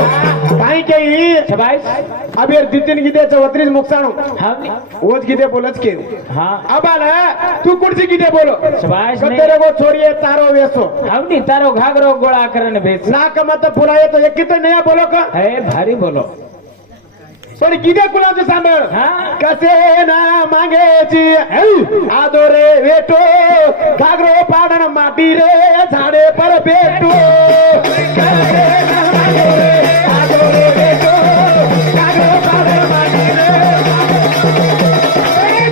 काय काही शाबाश अब यार दितीन किती चौत्रीस मुक्साणू हाँ ओज किती बोलच के हाँ अब आला तू कुर्सी किती बोलो शाबाश ने तेरे को छोड़िए तारो वेसो हमनी तारो घाघरो गोळा करन भेज ना का मत पुराए तो एक किती नया बोलो का है भारी बोलो पण किती कुणाचं सांभाळ हाँ कसे ना मागेची आदोरे वेटो घागरो पाडण माटी रे झाडे पर भेटो कसे ना मागे रे, आदोरे वेटो, घागरो पाडण माटी रे,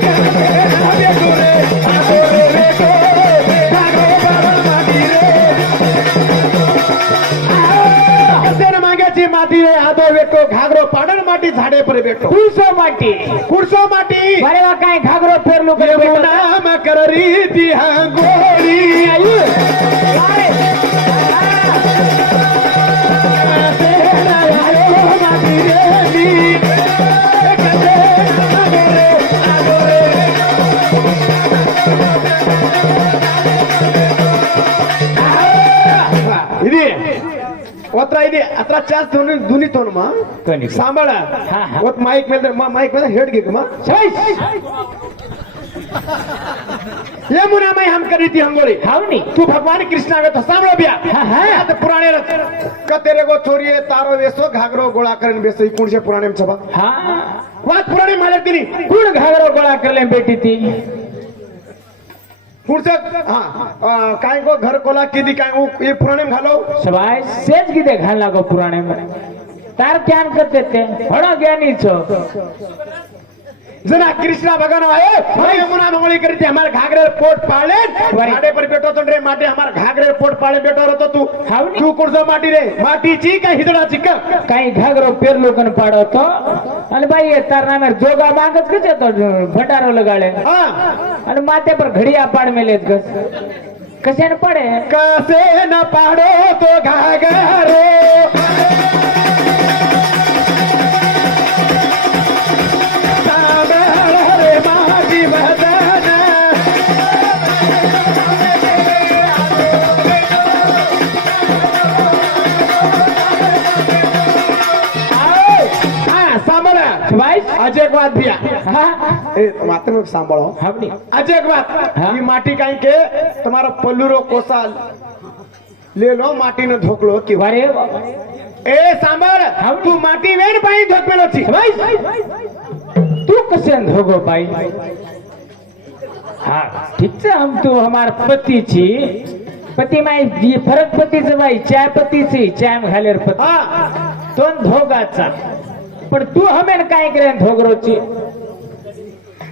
कसे ना भेटो रे, आदोरे वेटो, घागरो पाडण माटी रे. कसे ना मागेची माटी रे आदो वेटो घागरो पाडण माटी झाडे पर भेटो कुळसो माटी कुर्सो माटी बरे वा काय घाघरो पेरलो करे बेटा नाम कर रीती गोळी ఇది ಒತ್ರ ಇದೆ ಅತ್ರ ಚಾಸ್ ದುನಿ ತೋನಮ್ಮ ತೋನಿ. ಸಾಂಬಾಳ ಹಾ, ಹಾ. ಒತ್ ಮೈಕ್ ಮೇಲೆ ಹೇಡ್ಗಿಕಮ್ಮ ये मुना में हम करी थी हंगोली हावनी तू भगवान कृष्ण आवे तो सांभळो बिया हाँ, हाँ. यात पुराणे रच का तेरे को छोरिये तारो वेसो घागरो गोळा करेन बेसो कुणचे पुराणे में छबा हाँ वात पुराणे मालक तिनी कुण घाघरो गोळा करले बेटी ती पुढचं हा काय को घर कोला किती काय ये पुराणे में घालो शाबाश सेज किदे घाल लागो पुराणे में तार ज्ञान करते ते बडो ज्ञानी छो जना कृष्णा भगवान आए भाई मुना मंगली करी थी हमारे घाघरे पोट पाले माटे पर बेटो तो रे माटे हमारे घाघरे पोट पाले बेटो रहतो तू हावनी. तू कुर्जो माटी रे माटीची का हिदडा चिक काही घाघरो पेरलो कन पाडो तो आणि बाई तार नामे जोगा मागत कसे तो भंडारो लगाळे हा आणि माथे पर घडिया पाड मेलेत गस कशाने पडे कसे न पाडो तो घाघरो सांभाळ रे माझी वदन हा सांभाळ शाबाश आज एक बात भैया हाँ ए माते में सांभाळो हमनी आज एक बात हाँ? ये माटी काई के तुम्हारा पल्लूरो कोसा ले लो माटी ने धोकलो कि बरे ए सांभाळ तू माटी वेण पाई धोकमेलो छी तू कसे धोगो बाई हाँ ठीक से हम तो हमार पति छी पति माई ये फरक पतीच बाई चाय पती छी चाय में घालेर पती हा तो धोगाचा पण तू हमें काय करे धोगरोची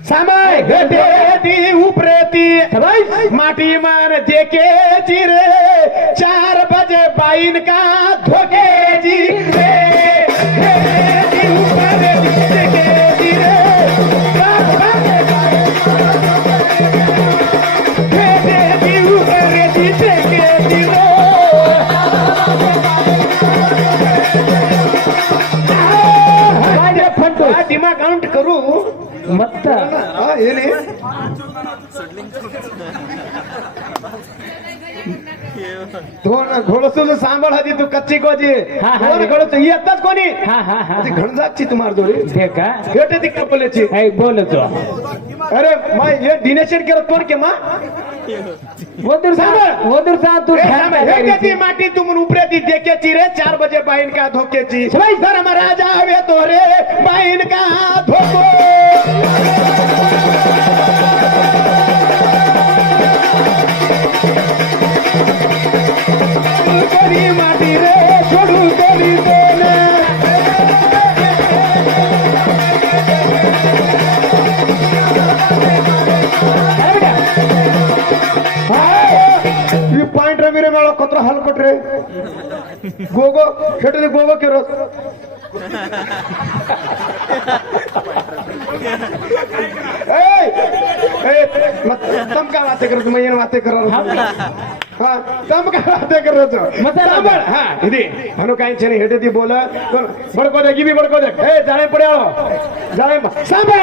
समय घेते ती उपरेती माटी मन देके जी रे 4 बजे बाइन का धोके जी रे घेते ती उपरेती देके जी रे 4 बजे घेते ती उपरेती देके जी रे माझे फंटो दिमाग काउंट करू मत हा ये नाही दोन घोडसो सांभाळ आधी तू कच्ची कोजी हा, हा. दोन घोडसो ही आताच कोणी हाँ हाँ हाँ ती घणजाची तुम्हार जोडी देखा भेटे ती कपलेची है बोलो तो अरे माय ये दिनेशन केलं तोड के मा वो दूर सा तू हे ध्यान सांभाळ, हे ती माटी तुम उपरे ती देखेची रे 4 बजे बाइन का धोकेची सबाई. धर्म राजा आवे तो रे बाइन का धोको करी माटी रे छोडू करी दोन ಈ ಪಾಯಿಂಟ್ ರವಿ ರೇ ಮೇಳೋ ಕೊತ್ರ ಹಲ್ ಕೊಟ್ರೆ ಗೋಗೋ ಕೆಟ್ಟದೆ ಗೋಗೋ ಕೆರೋ तम का बातें करो तुम्हें ये बातें करो हाँ तम का बातें करो तो मतलब हाँ इधी हनु काही छे हेटे ती बोल बडको दे गिबी बडको दे ए जाणे पड़े जाणे सांभाळ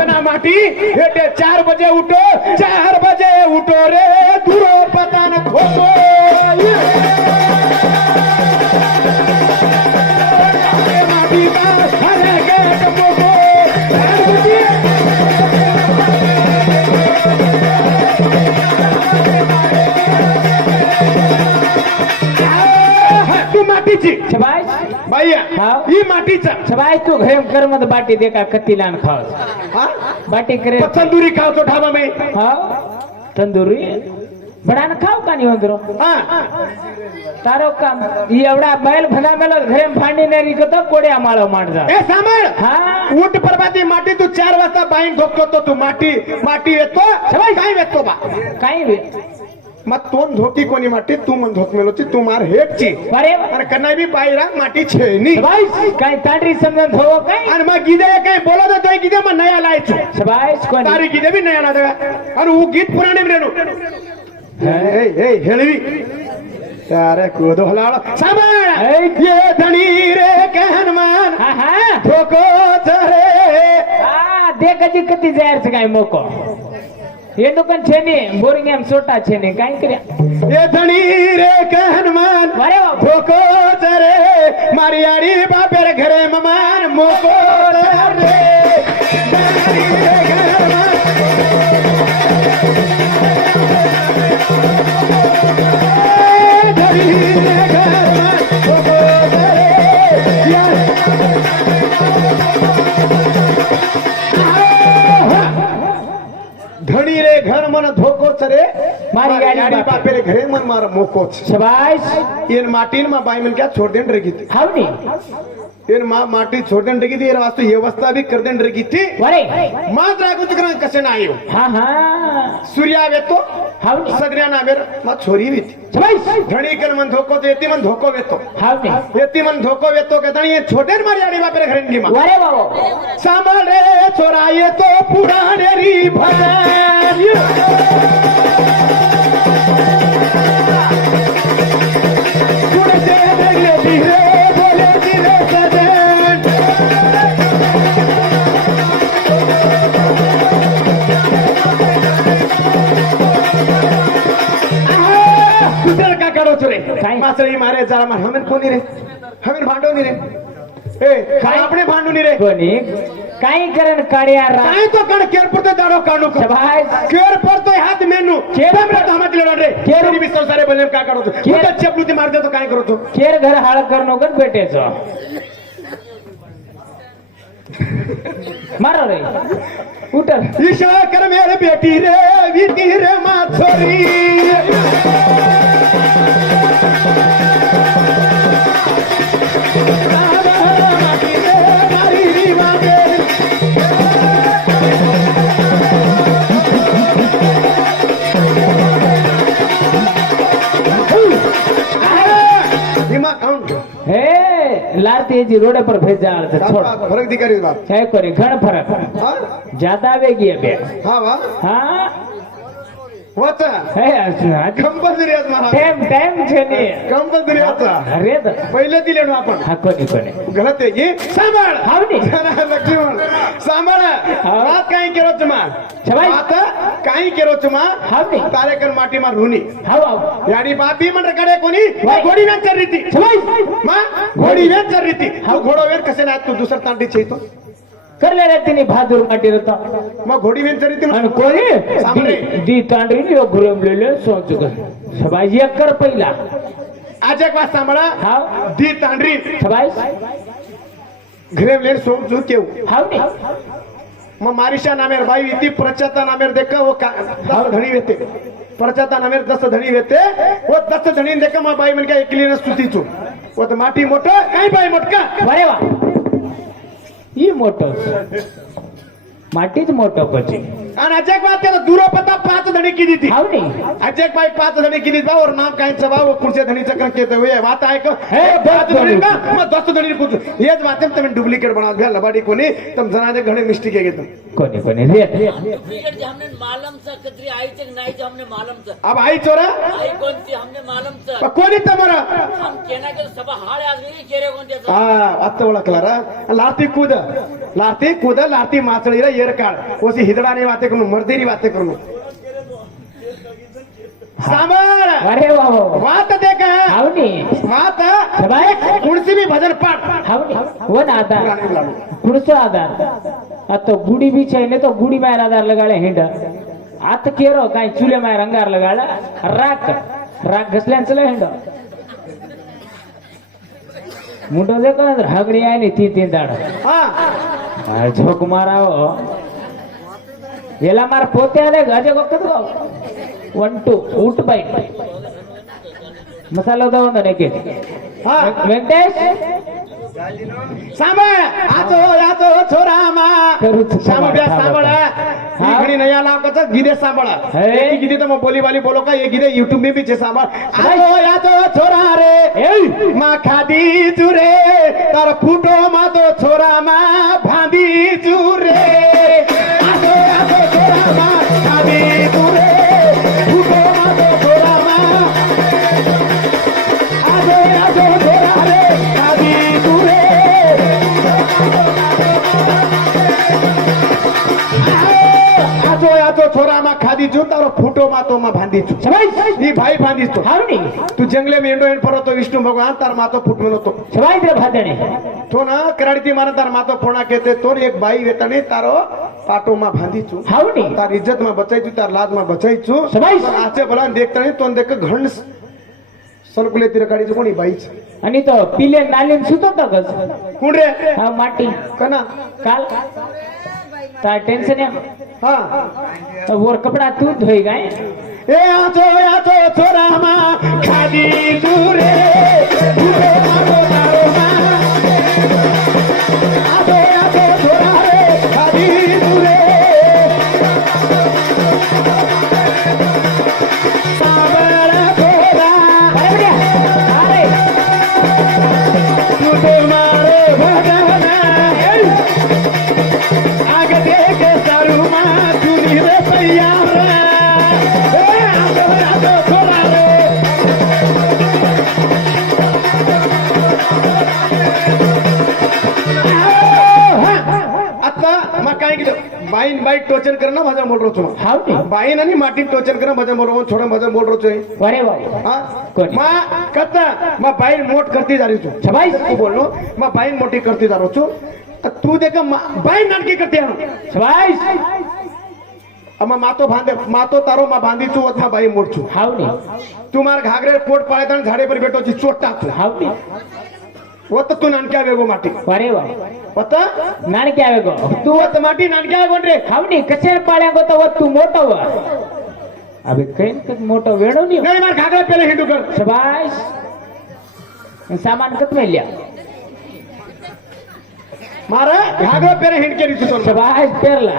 जना माटी हेटे 4 बजे उठो 4 बजे उठो रे दूरो पता न खोको मातीची शबाश बाई हा. ही मातीचं शबाश तू घरेम कर मत बाटी दे का कत्ती लान खाओ हा बाटी करे तंदुरी खाओ तो ढाबा में हा तंदुरी बनाना खाओ का नहीं वंदरो हा तारो काम एवढा बैल भना मेलो घरेम भांडी नाही रिकतो कोड्या माळो मांडजा ए सांभाळ हा ऊट परबाती माटी तू 4 वाजता बाईन धोकतो तू माटी येतो काय वेतो बा काही वे मग तोंड धोकी कोणी माटी तू मन धोक मेलोची तू मार हेटची अरे आणि कन्नाई बी बाईरा माटी छेनी शबाश काय तांडरी समजन हो काय आणि मग गिदे काय बोलत होतोय गिदे मग नया लायचो शबाश कोणी तारी गिदे बी नया लादगा आणि वो गीत पुराणे रेणू ए हेळवी अरे कोदो हलाळ सांभाळ ये धणी रे कहनमान हा हा धोको जरे हा देखजी कती जायचं काय मोको हे दुकान छे ने बोरिंग एम सोटा छे ने काय કર્યા ये धणी रे कहनमान अरे वा धोको जरे मारी आडी बापेर घरे ममान मोको जरे धणी रे कहनमान धणी रे कहनमान धोको जरे यार धणी रे घर मन धोको रे मारी गाडी बापे रे घरे मन मार मोको शबाश इन माटीन मा बाई मन क्या छोड़ देन रगी थी हावनी इन माटी छोड़ देन रगी थी इन वास्तु व्यवस्था भी कर देन रगी थी वरे मात रागु तक कसे ना आयो हा हा सूर्या वेतो हावनी सगळ्या नामेर मा छोरी भी थी शबाश धणी कन मन धोको तो येती मन धोको वेतो हावनी येती मन धोको वेतो कहता ये छोटे मारी आड़ी बापे रे घरे मा वरे बाबो सांभाळ रे छोरा ये तो पुराणे री भजन कुणसे धीरे धीरे बोले धीरे सजन तुझ्या का काढो रे काय? मासळी मारे जरा मार हमेन कोणी रे हमेन भांडवनी रे ए काय આપણે ભાંડુની રે कोणी काही करण काढ्या रा काय तो कण केर पर तो दाडो काढू शबाश केर पर तो हात मेनू केर केर पर हात लेडो रे केर केर बी संसारे बने काय काढतो केर तो चपलूती मार दे तो काय करतो केर घर हाळ करणो गण भेटेचो मारो रे उठल ईश्वर कर मेरे बेटी रे वीती रे माछोरी हे लारती जी रोड पर भेजा छोड़ फरक दिकारी बात काय करे घण फरक हाँ ज्यादा वेगी बे हाँ वा हाँ होता हे असना कंपल्सरी आज महाराज टाइम छे ने कंपल्सरी आता अरे द पहिले दिले ना आपण हा कोणी गलत आहे की सांभाळ हावनी लक्ष्मण सांभाळ रात काही केलो तुम्हा शबाई आता काही केलो तुम्हा हावनी तारेकन माटी मार रुनी हाव याडी बापी मंडळ कडे कोणी घोडी वेंचर रीती शबाई मा घोडी वेंचर रीती तू घोडो वेर कसे ना तू दुसर तांडी छेतो करले रे तिने बहादूर माटीरता मग घोडी वेंचर रीती आणि कोणी दी तांडरी यो घुरमलेले सोच ग शबाई एक कर पहिला आज एक वाज सांभाळा हाव दी तांडरी शबाई घरे लेर सोम जू केव हावनी मग मारिशा नामेर बाई इति प्रचता नामेर देखा वो दस धणी वेते प्रचता नामेर 10 धणी वेते वो 10 धणी देखा मग बाई म्हणजे एकली स्तुती चू वो तर माटी मोठं काय बाई मोठका अरे वा ही मोठं माटीच मोठं पची आणि अजय बात त्याला दुरोपता 5 धणी किती ती हावनी अजय बाई 5 धणी किती बा और नाम कायचं बा वो पुढच्या धणीचं कर केत वे बात आहे का हे 5 धणी का मग 10 धणी कुछ हेच बात तुम्ही डुप्लिकेट बना घ्या लबाडी कोणी तुम जनाने घणे मिस्टेक आहे कोणी कोणी रेत टिकट जो हमने मालूम सा कतरी आई थे नहीं जो हमने मालूम सा अब आई चोरा आई कौन सी हमने मालूम सा कोणी तमरा हम कहना के सब हाड़ आज गई केरे कौन जैसा हा आता ओळखला लाती कूद लाती माचळी रे येर काळ ओसी हिदडाने वाते करून मर्देरी वाते करून सांभाळ अरे वा वात दे का हावनी वात शबाई कुणसी भी भजन पाठ हावनी वो ना आधार कुणसो आधार आता गुडी बी छे ने तो गुडी मार आधार लगाळे हिंड आत केरो काय चुले मार अंगार लगाळा राख घसल्यान चले हिंड मुंडो देखो ना हगड़ी आए नहीं तीन दाड़ हा झोक मारावो एला मार पोते आले गजे वक्त 1 2 ऊट बाईट मसाला दो नेके हा वेंकटेश सांभळ आतो छोरामा करूच सांभळ सांभळ हाँ। इकड़ी नया लाव का गीदे सांभळ है। एक गीदे तो मैं बोली वाली बोलो का ये गीदे यूट्यूब में भी छे सांभळ आतो छोरा रे मां खादी चुरे तार फूटो मा तो छोरा मा भांदी चुरे आतो छोरा मा खादी चुरे फूटो मा तो छोरा मा आतो छोरा रे खादी चुरे आतो छोरा मा खादी चू तारो फूटो मा तो मा भांदी चू ई भाई भांदी तो हावनी तू जंगले में एंडो एंड पर तो विष्णु भगवान तार मातो फुटमेलो तो सवाई दे भादणे तो ना कराडती मारा तार मातो फोना कहते तोर एक भाई वेतने तारो पाटो मा भांदी चू हावनी तार इज्जत में बचाई तू तार लाज में बचाई चू सवाई आचे भला देखता नहीं तो देख घण सलकुले तिर गाडी कोणी बाईच आणि तो पिले नालीन सुतो तो गज कोण रे हा माटी कना काल ता टेंशन है हां वर कपड़ा तू धोई गए ए आतो छोरा मा खादी चूरे फूटो मा तो तारो मा आतो छोरा रे खादी चूरे साबड़ खोदा अरे फूटो मारो भगवाना आग देख सारू मा चुनी रे पैयारा छोरा रे आता मग काय केलं बाईन बाई टोचन करणं माझा बोल रोचो हावनी बाईन आणि माटी टोचन करणं माझा बोल थोडं माझा बोल रोचोय वरे वाह हा कोणी? मा कत्ता मा बाईन मोठ करती जा रही तू छबाई तू बोलो मा बाईन मोठी करती जा रहो तू देख बाईन नाटकी करती आहे सवाई अमा मातो तारो मा बांधी चू वत मा बाई मोठ चू हावनी तू मार घागरे पोट पाळत आणि झाडे पर बेटोची चोट टाकतो हावनी वत तू नानक्या वेगो माटी वरे वाह वत नान क्या वेगो तू वत माटी नानक्या वेगो रे हावनी कचेर पाळ्या गो तो तू मोटो वा अबे कैन कत मोटो वेडो नहीं नाही मार घागरे पहिले हिंडू कर शबाश सामान कत में लिया मार घागरे पहिले हिंड केली तू शबाश पेरला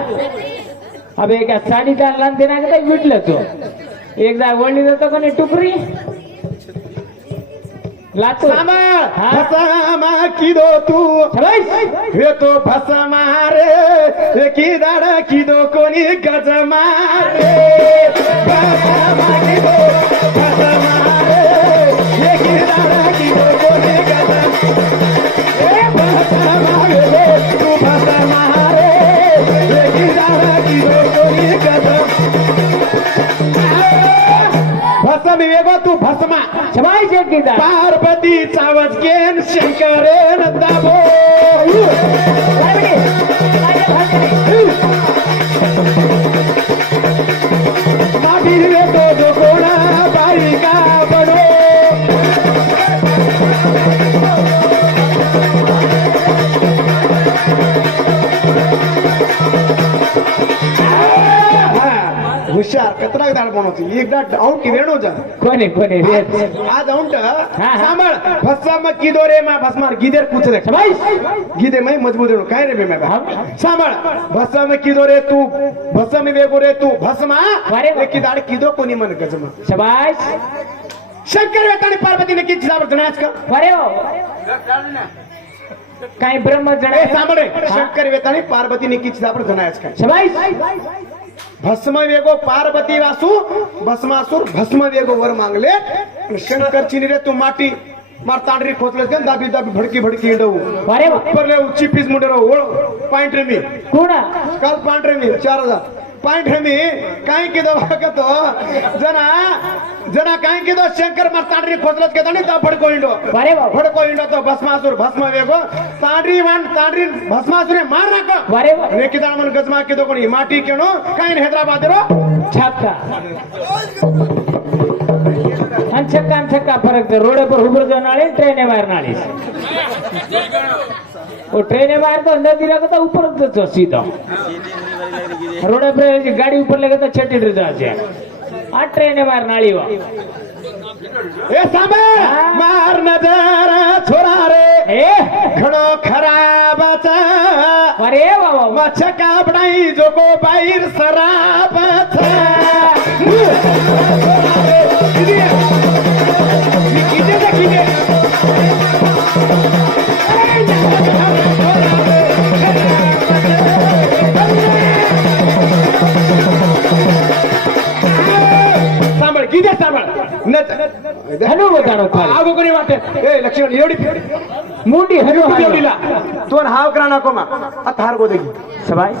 अबे क्या साडी दान लान देना का विटलं तो एकदा वळली जातो कोणी टुकरी लातो सांभाळ हा. भसामा किदो तू शबाश हे तो भसमा रे की दाड किदो कोणी गज मारे भसमा किदो भसमा रे की दाड किदो कोणी गज ए भसमा रे तू भसमा रे की दाड किदो कोणी गज भसम वेगो तू भस्मा शबाश एक दा पार्वती चावच घेन शंकरेन दाबो माटी रे तो कोणा बालिका बनो हुशार कतरा दाड बनवती एकदा आउट की वेणो जा कोणी रे आज आउट हा. सांभाळ भस्मा मग किदो रे मा भस्मार गिदेर पूछ दे शबाश गीते मैं मजबूत हूँ काय रे बे मैं हाँ। सांभाळ भस्म किदो रे तू भस्म वेगो रे तू भस्मा अरे वा. की दाड किदो कोणी मन गजमा शबाश शंकर वेतानी पार्वती ने किती जाबर जणाच का वरे हो काही ब्रह्म ए जण सांभाळे शंकर वेतानी पार्वती ने किती जाबर जणाच का शबाश भस्म वेगो पार्वती वासु भस्मासुर भस्म वेगो वर मांगले आणि शंकर चिनी रे तू माटी मार तांडरी खोचले दाबी दाबी भडकी भडकी हिंडवू वरे वा परले उच्ची पीस मुंडे ओळ पॉइंट रे मी कोणा काल पांढरे मी 4000 ಪಾಯಿಂಟ್ ಹೇಳಿ ಕಾಯಿ ಕಿದೋ ಹಾಕತ್ತು ಜನ ಜನ ಕಾಯಿ ಕಿದೋ ಶಂಕರ್ ಮತ್ ತಾಡ್ರಿ ಕೊದ್ರತ್ ಕೆತಾನಿ ತಾ ಪಡ್ಕೊಂಡು अरे बाबा ಪಡ್ಕೊಂಡು तो ಭಸ್ಮಾಸುರ ಭಸ್ಮ ಬೇಕು ತಾಡ್ರಿ ಭಸ್ಮಾಸುರೆ ಮಾರ್ ನಾಕೋ अरे बाबा ನೇಕಿದಾಳ ಮನ್ ಗಜ್ಮ ಹಾಕಿದೋ ಕೊಡಿ ಮಾಟಿ ಕೇಳು ಕಾಯಿನ ಹೈದರಾಬಾದ್ ಇರೋ छक्का आणि छक्का फरक ते रोड पर उभं जाऊन आले ट्रेने मारून आली वो ट्रेने मार तो अंदर दिला का ऊपर जातो सीधा रोड पर गाड़ी ऊपर लगे तो छठी ड्रेस जाते आ ट्रेने मारून आली वा ए सामे मार नजर छोरा रे ए घणो खराबाचा अरे बाबा मच्छका बनाई जो को बाहेर सराबाचा सांभाळ किती सांभाळ हनु बतानो खाली आगो कोणी वाटे ए लक्ष्मण एवढी मोठी हनु एवढीला दोन हाव करा नको मा आता हार गो देखी सबाई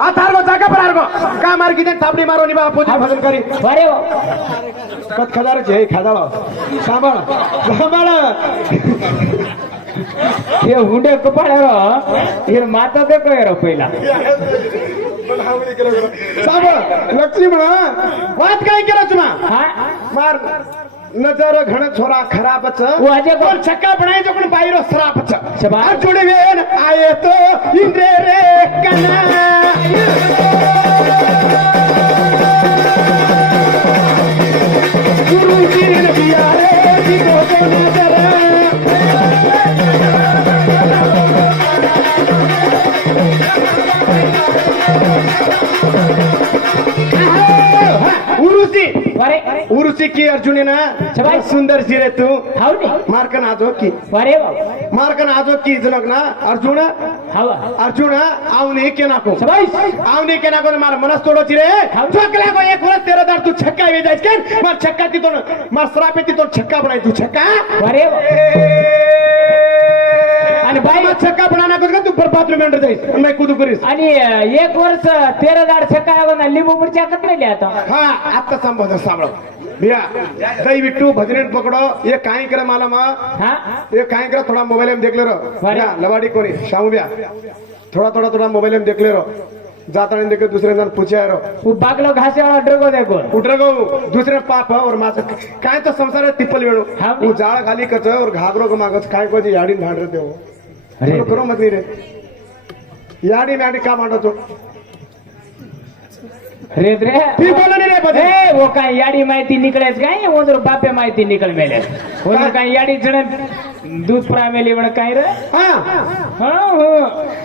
आता हार गो जागा पर हार गो का मार किती थापडी मारो नि बा पोजी भजन करी अरे बाबा कत खदार छे खादाळो सांभाळ सांभाळ हे हुंडे कपाळ्यारो हे माता देखो यारो पहिला सांभाळ लक्ष्मण वात काय केलं तुम्हा हा मार नजर घण छोरा खराबच वो अजय को कोण छक्का बनाय जो कोण बाहेर सरापच शबाश. जुड़े वेन आये तो इंद्रे रे कना गुरु जी ने दिया रे जिको को नजर उरुसी अरे उरुसी की अर्जुनीना शबाश. सुंदर सी रे तू हाव नी मार्कन आजो की अरे बाबा मार्कन आजो की जनक ना अर्जुन हावा अर्जुन आवनी के नाको सबाई आवनी के नाको मार मनस तोडोची रे चोकला को एक वर्ष 13,000 तू छक्का वे जायस के मार छक्का ती तो मार सरापे ती तो छक्का बनाई तू छक्का अरे बाबा आणि बाई मार छक्का बनाना को तू बर्बाद में अंडर जाईस मैं कूद करीस आणि एक वर्ष 13,000 छक्का लिंबू मिरची हाकत नाही आता हा आता संबंध सांभाळो भैया दयविಟ್ಟು भजन पकड़ो ये काई करे मालूम हा ये काई करे थोड़ा मोबाइल में देख ले रहो अरे। भैया लवाड़ी कोनी शामू भैया थोड़ा मोबाइल में देख ले रहो जाता नहीं देखे दूसरे जन पूछा रहो वो बागलो घासे वाला ड्रगो देखो उठर गो दूसरे पाप है और मास काय तो संसार तिप्पल वेणो हाँ। वो जाळ खाली कच और घागरो को मागच काय को जी याडी ढांड रहे हो अरे। करो मत नहीं रे याडी नाडी का मांडो तो रे रे फिर बोला नहीं रे बजे ए वो काय याडी माहिती निकळेच काय वो जर बापे माहिती निकळ मेले वो जर काय याडी जण दूध प्रामेली म्हण काय रे हाँ हा हो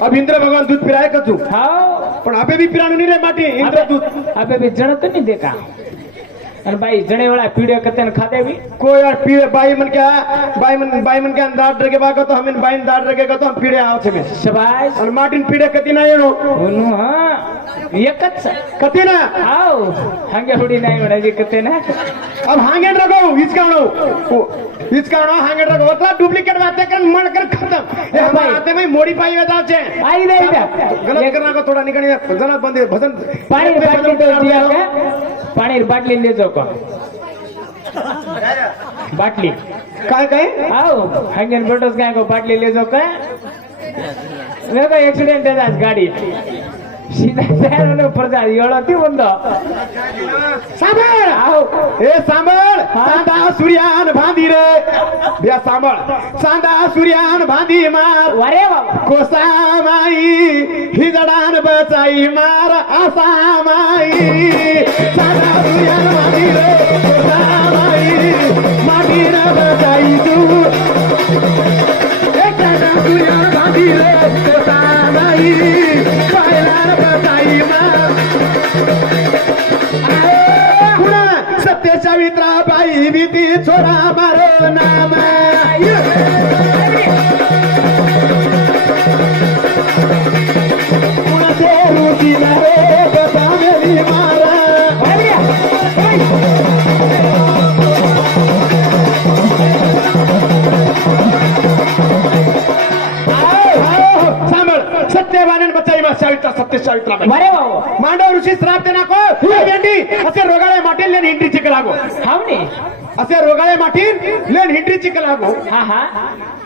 अब इंद्र भगवान दूध पिराए का तू हाव पण अबे भी पिराणू नहीं रे माटी इंद्र दूध अबे बे जण तो नहीं देखा आणि बाई जणे वेळा पीड़े कते खादे भी कोई यार पीड़े बाई मन क्या दाट रगे बागा तो हमें बाई दाट रगे तो हम पीड़े आओ छे शबाश और मार्टिन पीड़े कती ना येणो ओनु हा एकच कती ना हाव हंगे हुडी नाही म्हणायची कते ना अब हांगेन रगो हिचकावणो हांगेन रगो मतलब डुप्लीकेट बातें कर मन कर खत्म ये हमारे हाथे में मोड़ी पाई वेदा छे आई दे गलत करना को थोड़ा निकल जना बंद भजन पाणी बाटली तो दिया का पाणी बाटली ले जाओ का बाटली काय काय आओ हंगेन बोटस काय को बाटली ले जाओ का वेगळा ऍक्सिडेंट आहे आज गाडी सीधा त्याने ऊपर जा येळती बंद सांभाळ आओ ए सांभाळ सांदा सूर्यान भांदी रे बिया सांभाळ सांदा सूर्यान भांदी मार अरे बाबा कोसामाई हिजडान बचाई मार आसामाई सांदा सूर्यान भांदी रे कोसामाई माटीन बचाई तू एक सांदा सूर्यान भांदी रे कोसामाई पायलान बचाई मार सत्य सवित्रा बाई भीती छोरा मारो नाम कुणाचे रुचीला रे कसा मेरी मारा सांभाळ सत्यवान बचाई मग सावित्रा सत्यसावित्रा बरे भाऊ मांडव ऋषी श्राप दे नाको हे भेंडी असे रोगाळे माटील लेन हिंड्री चिक लागो हावणे असे रोगाळे माटील लेन हिंड्री चिक लागो हा हा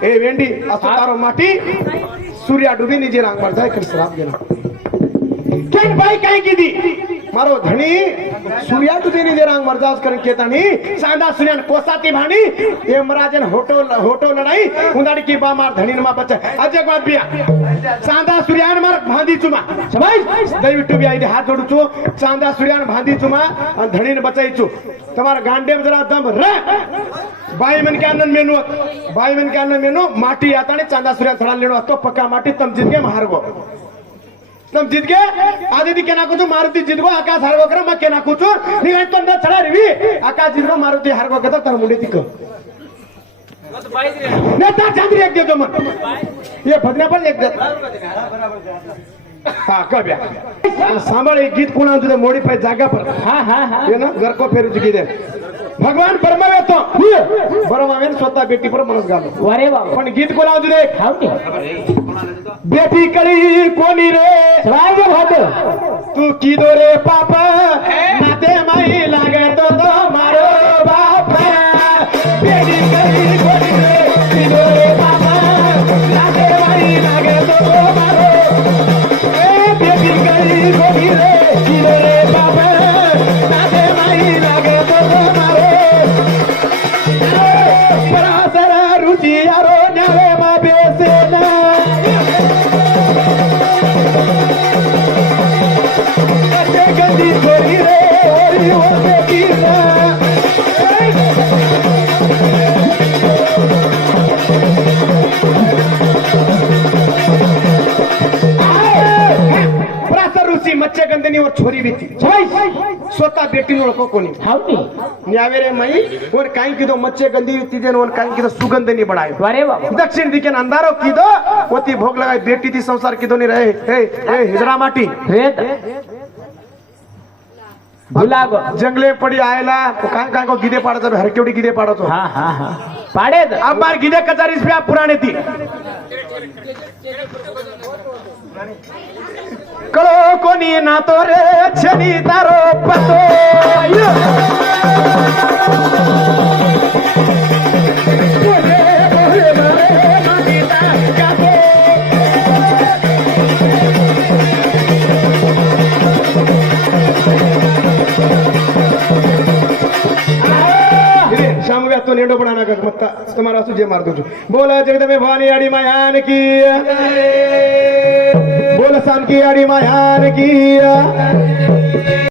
ए भेंडी असो तारो माटी सूर्या डुबी निजे रांग पर जाय कर श्राप गेला केन भाई काय कीदी मारो धणी सूर्या डुबी निजे रांग मरजास करन केतानी सांदा सूर्यान कोसाती भाणी यमराजन होटो लड़ाई उंदाड़ी की बा मार धणी मा बच्चा अजय बात बिया सांदा सूर्यान मार भांदी चुमा समझ दयविಟ್ಟು बिया इदे हाथ जोडू छु सांदा सूर्यान भांदी चुमा अन धणीन बचाई छु तमार गांडेम जरा दम रे बाई मन के आनंद मेनू माटी आता ने चांदा सूर्यान थड़ा लेनो तो पक्का माटी तम जीत के मारगो तम जीत गए आदित्य के नाकू मारुति जीत गो आकाश हारगो कर मैं के नाकू नी तो न चढ़ा रही आकाश जीत गो मारुति हारगो कर तर मुंडे तिक नेता चांद्री एक दे दो मन ये भजना पर एक दे हाँ कब्या सांभळ एक गीत कोणा तुझे मोडी पाय जागा पर हा हा हा ये ना घर को फेरू चुकी दे भगवान परमाव येतो परमावेन स्वतः बेटी पर मनस घालो अरे बाबा पण गीत कोणा तुझे हावणे बेटी कळी कोणी रे सवाल भात तू की दो रे पाप नाते माई लागे तो मारो बाप बेटी कळी कोणी रे की दो रे पाप नाते माई लागे तो मारो ए बेटी कळी कोणी रे की दो रे पाप नाते माई लागे तो मारो परासरा रुचि यारो न्यावे मा बेसेना गंदी छोरी रे ओरी वो बेटी ना परासर ऋषी मच्छे गंदनी और छोरी भी थी स्वतः बेटी ओळखो कोणी हावणे न्यावे रे माई और काई कीदो मच्छे गंदी तिजे और काई कीदो सुगंधनी बढ़ायो अरे बाबा दक्षिण दिके अंधारो कीदो ओती भोग लगाई बेटी थी संसार कीदो नहीं रहे ए हिजरा माटी रेत भुलागो जंगले पड़ी आयला काय को गिदे पाड़ो हर केवडी गिदे पाड़ो तो हा हा हा पाडे अब बार गिदे कचारीस पे आप पुराने थी कलो कोनी ना तो रे छनी तारो पतो शामुया तो नेडो बनाना का मत्ता तुम्हारा सुजे मार दो बोला जगदम्बे भवानी आड़ी मायान की बोला शाम की आड़ी मायान की